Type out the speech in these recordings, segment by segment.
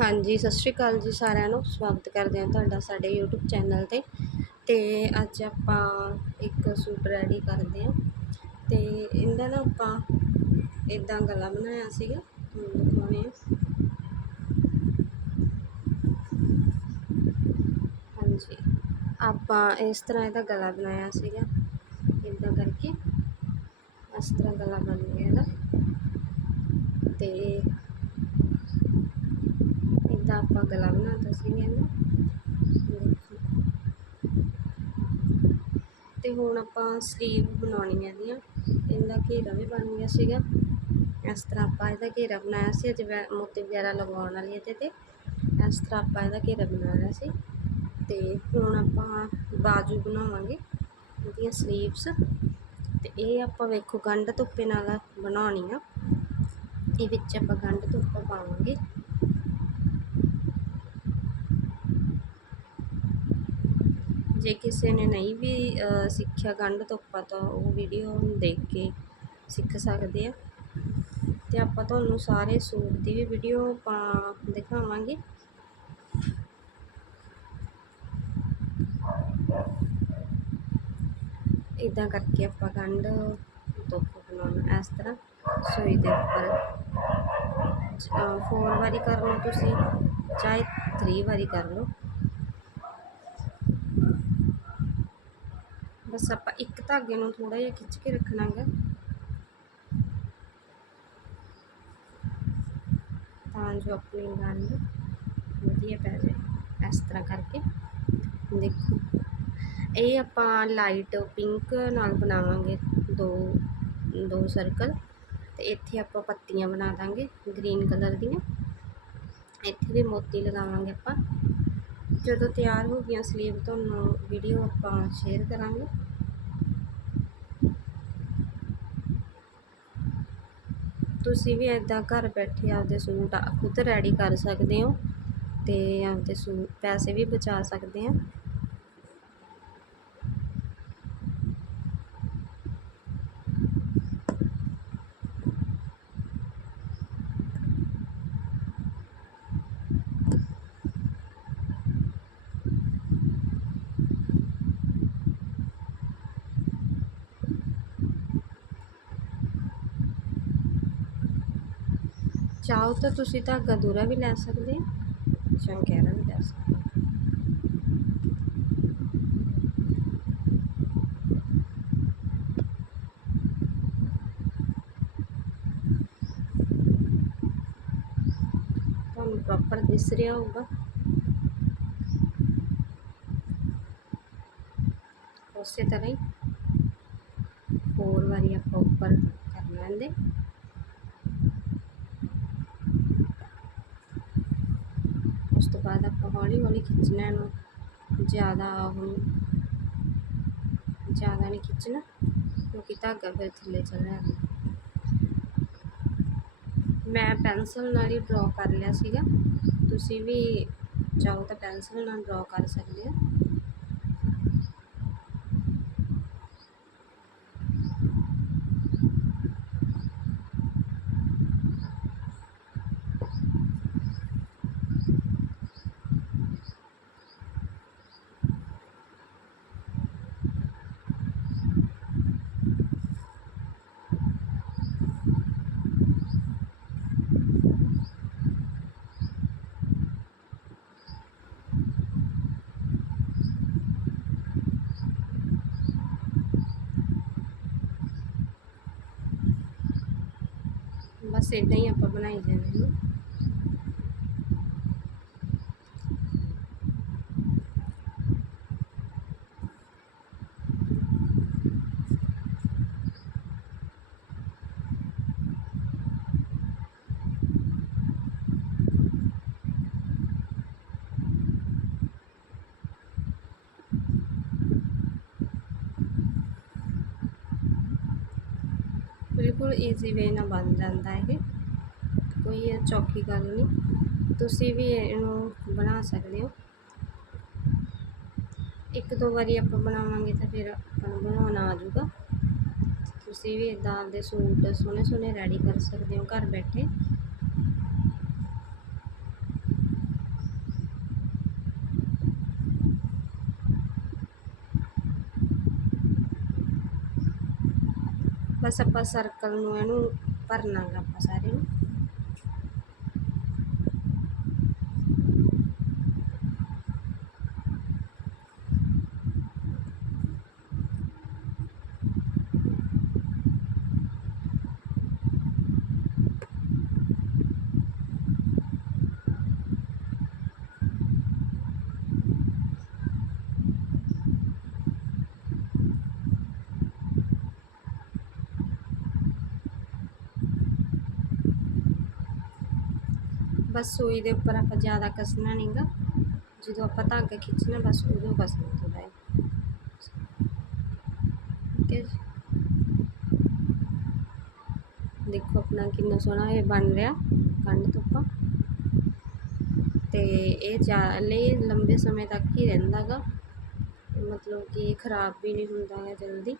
ਹਾਂਜੀ, ਸਤਿ ਸ਼੍ਰੀ ਅਕਾਲ ਜੀ ਸਾਰਿਆਂ ਨੂੰ। ਸਵਾਗਤ ਕਰਦੇ ਹਾਂ ਤੁਹਾਡਾ ਸਾਡੇ YouTube ਚੈਨਲ ਤੇ। ਤੇ ਅੱਜ ਆਪਾਂ ਇੱਕ ਸੂਟ ਰੈਡੀ ਕਰਦੇ ਹਾਂ। ਤੇ ਇਹਦਾ ਨਾ ਆਪਾਂ ਇਦਾਂ ਗਲਾ ਬਣਾਇਆ ਸੀਗਾ। ਤੁਹਾਨੂੰ ਦਿਖਾਉਣੇ ਆ ਹਾਂਜੀ, ਆਪਾਂ ਇਸ ਤਰ੍ਹਾਂ ਇਹਦਾ ਗਲਾ ਬਣਾਇਆ ਸੀਗਾ। ਇਦਾਂ ਕਰਕੇ। ਇਸ ਤਰ੍ਹਾਂ ਗਲਾ ਬਣ ਗਿਆ ਇਹਦਾ। ਤੇ ਇਦਾਂ ਆਪਾਂ ਗਲਾ ਬਣਾਤਾ ਸੀ ਇਹਨੂੰ ਤੇ ਹੁਣ ਆਪਾਂ ਸਲੀਵ ਬਣਾਉਣੀ ਹੈ ਇਹਦੀਆਂ। ਇਹਦਾ ਘੇਰਾ ਵੀ ਬਣ ਗਿਆ ਸੀਗਾ। ਇਸ ਤਰ੍ਹਾਂ ਆਪਾਂ ਇਹਦਾ ਘੇਰਾ ਬਣਾਇਆ ਸੀ, ਅਜੇ ਮੋਤੀ ਵਗੈਰਾ ਲਗਾਉਣ ਵਾਲੀ ਇਹਦੇ ਤੇ। ਇਸ ਤਰ੍ਹਾਂ ਆਪਾਂ ਇਹਦਾ ਘੇਰਾ ਬਣਾ ਲਿਆ ਸੀ। ਤੇ ਹੁਣ ਆਪਾਂ ਬਾਜੂ ਬਣਾਵਾਂਗੇ ਇਹਦੀਆਂ ਸਲੀਵਸ। ਤੇ ਇਹ ਆਪਾਂ ਵੇਖੋ ਗੰਢ ਧੁੱਪੇ ਨਾਲ ਬਣਾਉਣੀ ਆ ਇਹ ਵਿੱਚ ਆਪਾਂ ਗੰਢ ਧੁੱਪ ਪਾਵਾਂਗੇ। ਜੇ ਕਿਸੇ ਨੇ ਨਹੀਂ ਵੀ ਸਿੱਖਿਆ ਗੰਢ ਧੁੱਪਾ ਤਾਂ ਉਹ ਵੀਡੀਓ ਦੇਖ ਕੇ ਸਿੱਖ ਸਕਦੇ ਆ। ਤੇ ਆਪਾਂ ਤੁਹਾਨੂੰ ਸਾਰੇ ਸੂਟ ਦੀ ਵੀ ਵੀਡੀਓ ਪਾ ਦਿਖਾਵਾਂਗੇ। ਇਦਾਂ ਕਰਕੇ ਆਪਾਂ ਗੰਢ ਧੁੱਪ ਬਣਾਉਣਾ, ਇਸ ਤਰ੍ਹਾਂ ਸੂਈ ਦੇ ਉੱਪਰ। ਫੋਰ ਵਾਰੀ ਕਰ ਲਓ ਤੁਸੀਂ, ਚਾਹੇ 3 ਵਾਰੀ ਕਰ ਲਓ। ਬਸ ਆਪਾਂ ਇੱਕ ਧਾਗੇ ਨੂੰ ਥੋੜਾ ਜਿਹਾ ਖਿੱਚ ਕੇ ਰੱਖਣਾ ਹੈ ਤਾਂ ਜੋ ਆਪਣੀ ਗੰਢ ਵਧੀਆ ਪੈ ਜਾਏ, ਇਸ ਤਰ੍ਹਾਂ ਕਰਕੇ। ਦੇਖੋ, ਇਹ ਆਪਾਂ ਲਾਈਟ ਪਿੰਕ ਨਾਲ ਬਣਾਵਾਂਗੇ, ਦੋ ਦੋ ਸਰਕਲ ਤੇ ਇੱਥੇ ਆਪਾਂ ਪੱਤੀਆਂ ਬਣਾ ਦਾਂਗੇ ਗ੍ਰੀਨ ਕਲਰ ਦੀਆਂ। ਇੱਥੇ ਵੀ ਮੋਤੀ ਲਗਾਵਾਂਗੇ ਆਪਾਂ। ਜਦੋਂ ਤਿਆਰ ਹੋ ਗਈਆਂ ਸਲੀਵ ਤੁਹਾਨੂੰ ਵੀਡੀਓ ਆਪਾਂ ਸ਼ੇਅਰ ਕਰਾਂਗੇ। ਤੁਸੀਂ ਵੀ ਇਦਾਂ ਘਰ ਬੈਠੇ ਆਪਦੇ ਸੂਟ ਖੁਦ ਰੈਡੀ ਕਰ ਸਕਦੇ ਹੋ ਅਤੇ ਆਪਦੇ ਸੂਟ ਪੈਸੇ ਵੀ ਬਚਾ ਸਕਦੇ ਹਾਂ ਚਾਹੋ ਤਾਂ ਤੁਸੀਂ ਧਾਗਾ ਦੂਰਾ ਵੀ ਲੈ ਸਕਦੇ ਹੋ। ਚੰਕੈਰਾ ਵੀ ਲੈ ਸਕਦੇ ਤੁਹਾਨੂੰ ਪ੍ਰੋਪਰ ਦਿਸ ਰਿਹਾ ਹੋਊਗਾ। ਉਸੇ ਤਰ੍ਹਾਂ ਹੀ ਹੋਰ ਵਾਰੀ ਆਪਾਂ ਉੱਪਰ ਕਰ ਲੈਂਦੇ ਉਸ ਤੋਂ ਬਾਅਦ ਆਪਾਂ ਹੌਲੀ ਹੌਲੀ ਖਿੱਚਣਾ ਇਹਨੂੰ, ਜ਼ਿਆਦਾ ਹੁਣ ਜ਼ਿਆਦਾ ਨਹੀਂ ਖਿੱਚਣਾ, ਕਿਉਂਕਿ ਧਾਗਾ ਫਿਰ ਥੱਲੇ ਚਲਾ ਜਾਂਦਾ ਮੈਂ ਪੈਨਸਲ ਨਾਲ ਹੀ ਡਰਾ ਕਰ ਲਿਆ ਸੀਗਾ, ਤੁਸੀਂ ਵੀ ਚਾਹੋ ਤਾਂ ਪੈਨਸਲ ਨਾਲ ਡਰਾ ਕਰ ਸਕਦੇ ਹੋ। ਬਸ ਇਦਾਂ ਹੀ ਆਪਾਂ ਬਣਾਈ ਜਾਣਾ ਹੈ। ਬਿਲਕੁਲ ਈਜ਼ੀ ਵੇ ਨਾਲ ਬਣ ਜਾਂਦਾ ਇਹ। ਕੋਈ ਇਹ ਚੌਕੀ ਗੱਲ ਨਹੀਂ। ਤੁਸੀਂ ਵੀ ਇਹਨੂੰ ਬਣਾ ਸਕਦੇ ਹੋ। ਇੱਕ ਦੋ ਵਾਰੀ ਆਪਾਂ ਬਣਾਵਾਂਗੇ ਤਾਂ ਫਿਰ ਆਪਾਂ ਨੂੰ ਬਣਾਉਣਾ ਆ ਜਾਊਗਾ। ਤੁਸੀਂ ਵੀ ਇਦਾਂ ਦੇ ਸੂਟ ਸੋਹਣੇ ਸੋਹਣੇ ਰੈਡੀ ਕਰ ਸਕਦੇ ਹੋ ਘਰ ਬੈਠੇ। ਬਸ ਆਪਾਂ ਸਰਕਲ ਨੂੰ ਇਹਨੂੰ ਭਰਨਾ ਆਪਾਂ ਸਾਰੇ ਨੂੰ। ਬਸ ਸੂਈ ਦੇ ਉੱਪਰ ਆਪਾਂ ਜ਼ਿਆਦਾ ਕੱਸਣਾ ਨਹੀਂਗਾ ਜਦੋਂ ਆਪਾਂ ਧਾਗਾ ਖਿੱਚਣਾ, ਬਸ ਉਦੋਂ ਕੱਸਣਾ ਥੋੜਾ ਹੈ ਠੀਕ ਹੈ ਜੀ। ਦੇਖੋ ਆਪਣਾ ਕਿੰਨਾ ਸੋਹਣਾ ਇਹ ਬਣ ਰਿਹਾ, ਕੰਨ ਤੋਂ ਆਪਾਂ। ਤੇ ਇਹ ਚਾਲੇ ਲੰਬੇ ਸਮੇਂ ਤੱਕ ਹੀ ਰਹਿੰਦਾਗਾ ਮਤਲਬ ਕਿ ਖਰਾਬ ਵੀ ਨਹੀਂ ਹੁੰਦਾ ਹੈ ਜਲਦੀ।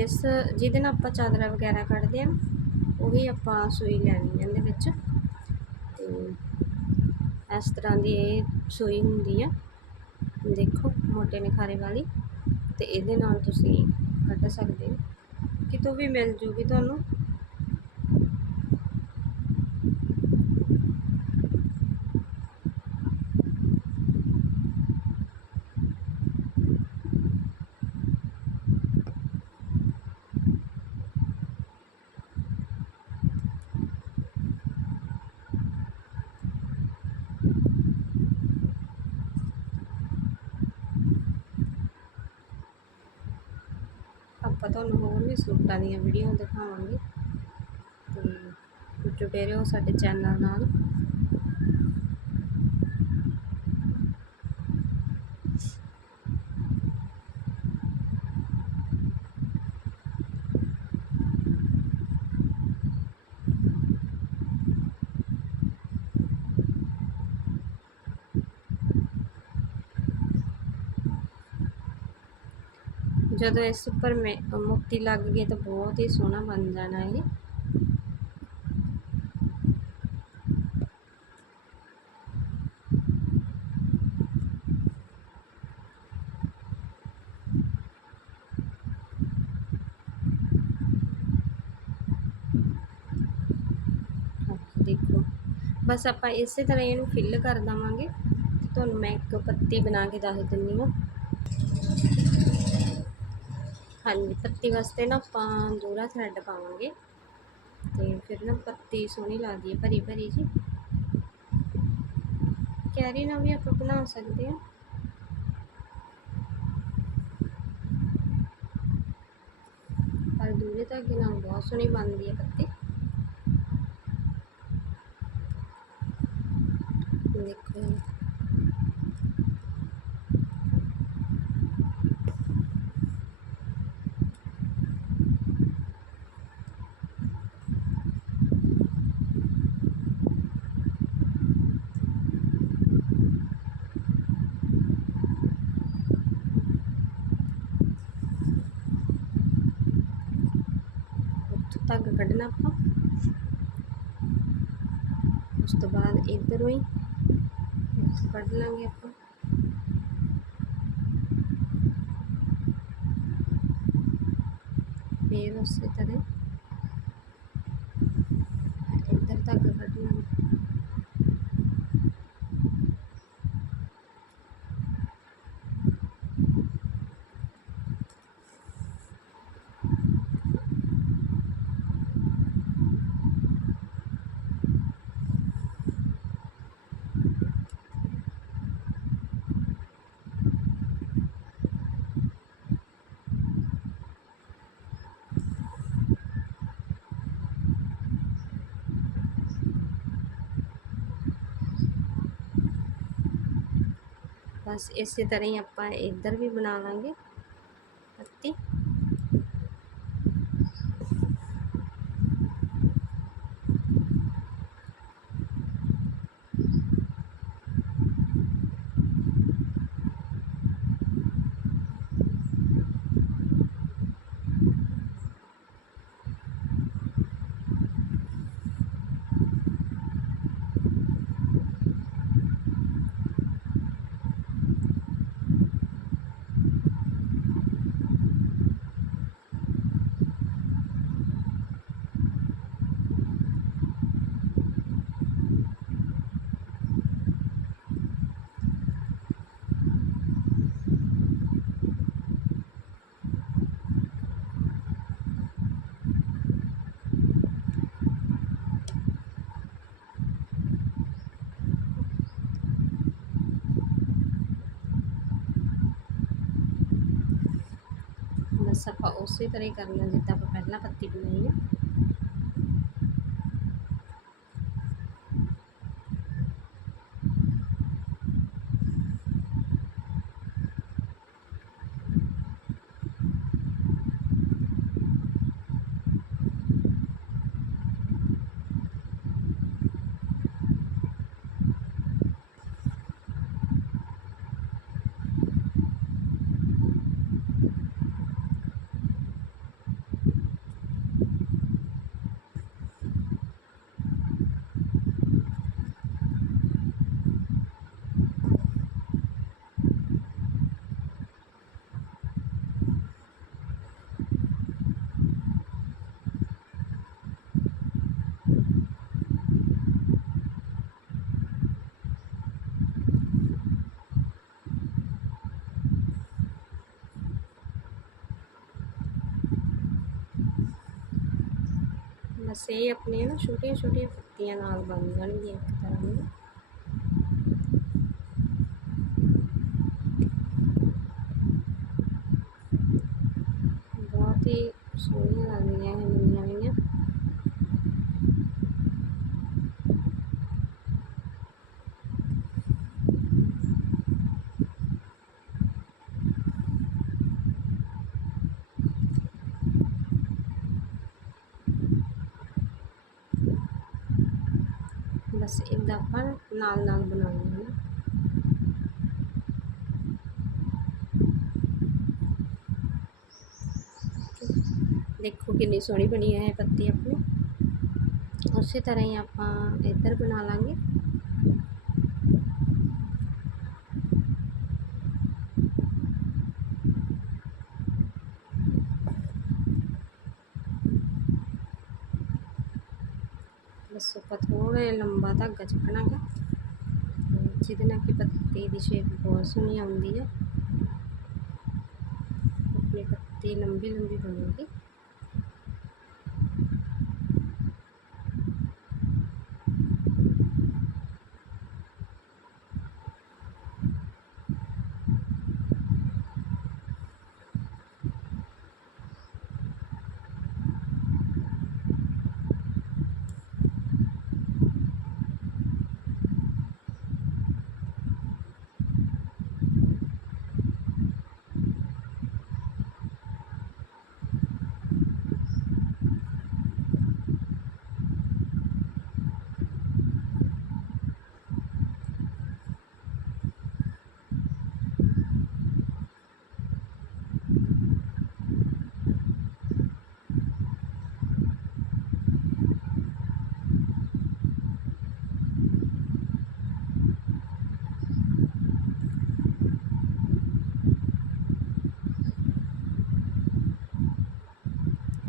ਜਿਸ ਜਿਹਦੇ ਨਾਲ ਆਪਾਂ ਚਾਦਰਾਂ ਵਗੈਰਾ ਕੱਢਦੇ ਆ ਉਹੀ ਆਪਾਂ ਸੂਈ ਲੈਣੀ ਹੈ ਇਹਦੇ ਵਿੱਚ। ਤੇ ਇਸ ਤਰ੍ਹਾਂ ਦੀ ਇਹ ਸੂਈ ਹੁੰਦੀ ਆ। ਦੇਖੋ, ਮੋਟੇ ਨਿਖਾਰੇ ਵਾਲੀ। ਤੇ ਇਹਦੇ ਨਾਲ ਤੁਸੀਂ ਕੱਢ ਸਕਦੇ ਹੋ। ਕਿਤੋਂ ਵੀ ਮਿਲ ਜੂਗੀ ਤੁਹਾਨੂੰ। ਆਪਾਂ ਤੁਹਾਨੂੰ ਹੋਰ ਵੀ ਸੂਟਾਂ ਦੀਆਂ ਵੀਡੀਓ ਦਿਖਾਵਾਂਗੇ। ਤੇ ਜੁੜੇ ਰਹੋ ਸਾਡੇ ਚੈਨਲ ਨਾਲ। ਜਦੋਂ ਇਸ ਉੱਪਰ ਮੇ ਮੋਤੀ ਲੱਗ ਗਈ ਤਾਂ ਬਹੁਤ ਹੀ ਸੋਹਣਾ ਬਣ ਜਾਣਾ ਇਹ। ਦੇਖੋ। ਬਸ ਆਪਾਂ ਇਸੇ ਤਰ੍ਹਾਂ ਇਹਨੂੰ ਫਿਲ ਕਰ ਦਵਾਂਗੇ। ਤੁਹਾਨੂੰ ਮੈਂ ਇੱਕ ਪੱਤੀ ਬਣਾ ਕੇ ਦੱਸ ਦਿੰਦੀ ਹਾਂ। ਹਾਂਜੀ, ਪੱਤੀ ਵਾਸਤੇ ਨਾ ਆਪਾਂ ਦੂਰਾ ਥਰੈਡ ਪਾਵਾਂਗੇ। ਤੇ ਫਿਰ ਨਾ ਪੱਤੀ ਸੋਹਣੀ ਲੱਗਦੀ ਹੈ, ਭਰੀ ਭਰੀ ਜੀ। ਕੈਰੀ ਨਾਲ ਵੀ ਆਪਾਂ ਬਣਾ ਸਕਦੇ ਹਾਂ। ਪਰ ਦੂਰੇ ਧਾਗੇ ਨਾਲ ਬਹੁਤ ਸੋਹਣੀ ਬਣਦੀ ਹੈ ਪੱਤੀ। ਦੇਖੋ। ਧਾਗਾ ਕੱਢਣਾ ਆਪਾਂ। ਉਸ ਤੋਂ ਬਾਅਦ ਇਧਰੋਂ ਹੀ ਕੱਢ ਲਾਂਗੇ ਆਪਾਂ। ਫਿਰ ਉਸੇ ਤਰ੍ਹਾਂ ਇੱਧਰ ਧਾਗਾ ਕੱਢ ਲਾਂਗੇ ਬਸ ਇਸੇ ਤਰ੍ਹਾਂ ਹੀ ਆਪਾਂ ਇੱਧਰ ਵੀ ਬਣਾ ਲਾਂਗੇ ਪੱਤੀ ਬਸ ਆਪਾਂ ਉਸੇ ਤਰ੍ਹਾਂ ਹੀ ਕਰਨਾ ਜਿੱਦਾਂ ਆਪਾਂ ਪਹਿਲਾਂ ਪੱਤੀ ਬਣਾਈ ਆ। ਬਸ ਇਹ ਆਪਣੀਆਂ ਨਾ ਛੋਟੀਆਂ ਛੋਟੀਆਂ ਪੱਤੀਆਂ ਨਾਲ ਬਣ ਜਾਣਗੀਆਂ ਇੱਕ ਤਰ੍ਹਾਂ ਦੀਆਂ ਬਹੁਤ ਹੀ ਸੋਹਣੀਆਂ ਲੱਗਦੀਆਂ ਇਹ ਨਵੀਆਂ ਨਵੀਆਂ ਬਸ ਇੱਦਾਂ ਆਪਾਂ ਨਾਲ ਨਾਲ ਬਣਾਉਣੀ ਹੈ ਨਾ ਦੇਖੋ ਕਿੰਨੀ ਸੋਹਣੀ ਬਣੀ ਹੈ ਇਹ ਪੱਤੀ ਆਪਣੀ ਉਸੇ ਤਰ੍ਹਾਂ ਹੀ ਆਪਾਂ ਇੱਧਰ ਬਣਾ ਲਾਂਗੇ ਬਸ ਆਪਾਂ ਥੋੜਾ ਜਿਹਾ ਲੰਬਾ ਧਾਗਾ ਚੱਕਣਾ ਗਾ ਜਿਹਦੇ ਨਾਲ ਕਿ ਪੱਤੀ ਦੀ ਸ਼ੇਪ ਬਹੁਤ ਸੋਹਣੀ ਆਉਂਦੀ ਹੈ ਆਪਣੀ ਪੱਤੀ ਲੰਬੀ ਲੰਬੀ ਬਣੂਗੀ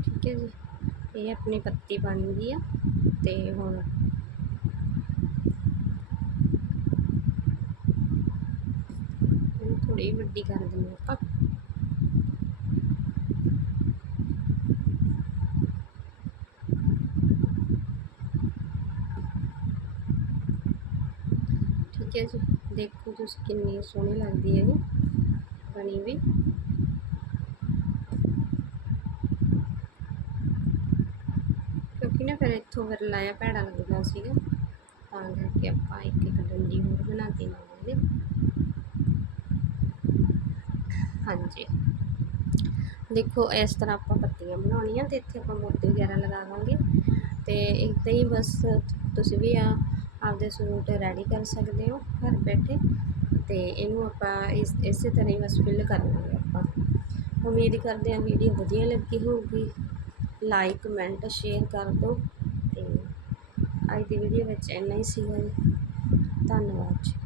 ਠੀਕ ਹੈ ਜੀ ਇਹ ਆਪਣੀ ਪੱਤੀ ਬਣ ਗਈ ਆ ਤੇ ਹੁਣ ਇਹਨੂੰ ਥੋੜੀ ਵੱਡੀ ਕਰ ਦਿੰਦੇ ਆਪਾਂ ਠੀਕ ਹੈ ਜੀ ਦੇਖੋ ਤੁਸੀਂ ਕਿੰਨੀ ਸੋਹਣੀ ਲੱਗਦੀ ਹੈ ਇਹ ਬਣੀ ਵੀ ਕਿਉਂਕਿ ਨਾ ਫਿਰ ਇੱਥੋਂ ਫਿਰ ਲਾਇਆ ਭੈੜਾ ਲੱਗਦਾ ਸੀਗਾ। ਤਾਂ ਕਰਕੇ ਆਪਾਂ ਇੱਕ ਇੱਕ ਡੰਡੀ ਹੋਰ ਬਣਾ ਕੇ ਲਾਵਾਂਗੇ। ਹਾਂਜੀ। ਦੇਖੋ, ਇਸ ਤਰ੍ਹਾਂ ਆਪਾਂ ਪੱਤੀਆਂ ਬਣਾਉਣੀਆਂ ਤੇ ਇੱਥੇ ਆਪਾਂ ਮੋਤੀ ਵਗੈਰਾ ਲਗਾਵਾਂਗੇ। ਤੇ ਇੱਦਾਂ ਹੀ ਬਸ ਤੁਸੀਂ ਵੀ ਆ, ਆਪਦੇ ਸੂਟ ਰੈਡੀ ਕਰ ਸਕਦੇ ਹੋ ਘਰ ਬੈਠੇ। ਤੇ ਇਹਨੂੰ ਆਪਾਂ ਇਸ, ਇਸੇ ਤਰ੍ਹਾਂ ਹੀ ਬਸ ਫਿਲ ਕਰ ਲਾਂਗੇ ਆਪਾਂ। ਉਮੀਦ ਕਰਦੇ ਹਾਂ ਵੀਡੀਓ ਵਧੀਆ ਲੱਗੀ ਹੋਊਗੀ। ਲਾਈਕ ਕਮੈਂਟ ਸ਼ੇਅਰ ਕਰ ਦਿਓ। ਅੱਜ ਦੀ ਵੀਡੀਓ ਵਿੱਚ ਇੰਨਾ ਹੀ ਸੀਗਾ ਜੀ। ਧੰਨਵਾਦ ਜੀ।